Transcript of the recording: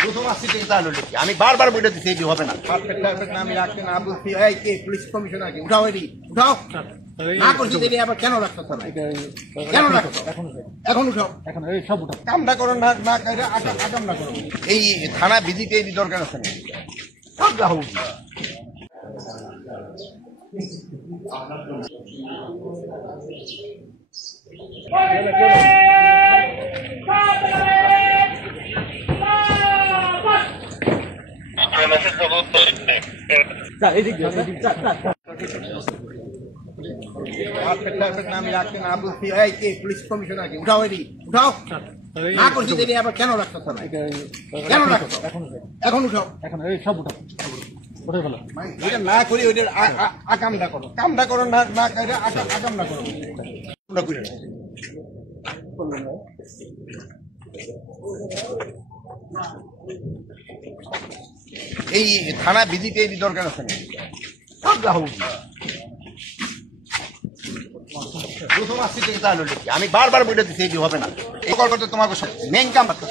প্রথম আসছি তাহলে লিখি আমি বারবার বলে দিচ্ছি এই হবে না আমি রাখতে না বলছি এই কে পুলিশ কমিশনার কি উঠাও এটি উঠাও না করছি দেবি আবার কেন রাখছো কেন রাখছো এখন উঠাও এখন এই সব উঠাও কামটা করো না না কাইরা আকাম না করো এই থানা ভিজিটে এই দরকার আছে না সব যা হোক আমি রাখতে না বলছি এই কে পুলিশ কমিশনার কি উঠাও এটি উঠাও না করছি দেবি আবার কেন রাখছো কেন রাখছো এখন উঠাও এখন এই সব উঠাও উঠে ফেলো এটা না করি ওইটার আকামটা করো কামটা করো না না কাইরা আকাম না করো আমরা করি এই থানা ভিজিটে এই দরকার আছে না সব যা হোক প্রথম আসছি তাহলে লিখি আমি বারবার বলে দিচ্ছি এই হবে না এই কল করতে তোমাকে মেইন কাম করতে